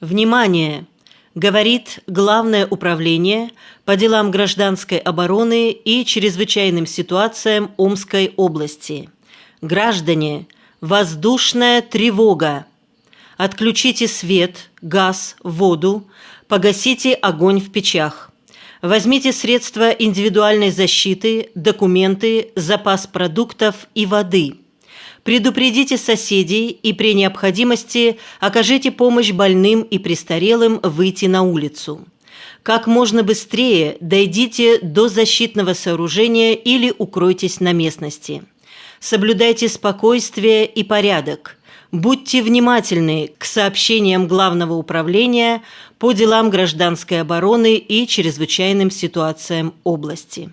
Внимание! Говорит Главное управление по делам гражданской обороны и чрезвычайным ситуациям Омской области. Граждане, воздушная тревога! Отключите свет, газ, воду, погасите огонь в печах. Возьмите средства индивидуальной защиты, документы, запас продуктов и воды. Предупредите соседей и при необходимости окажите помощь больным и престарелым выйти на улицу. Как можно быстрее дойдите до защитного сооружения или укройтесь на местности. Соблюдайте спокойствие и порядок. Будьте внимательны к сообщениям Главного управления по делам гражданской обороны и чрезвычайным ситуациям области.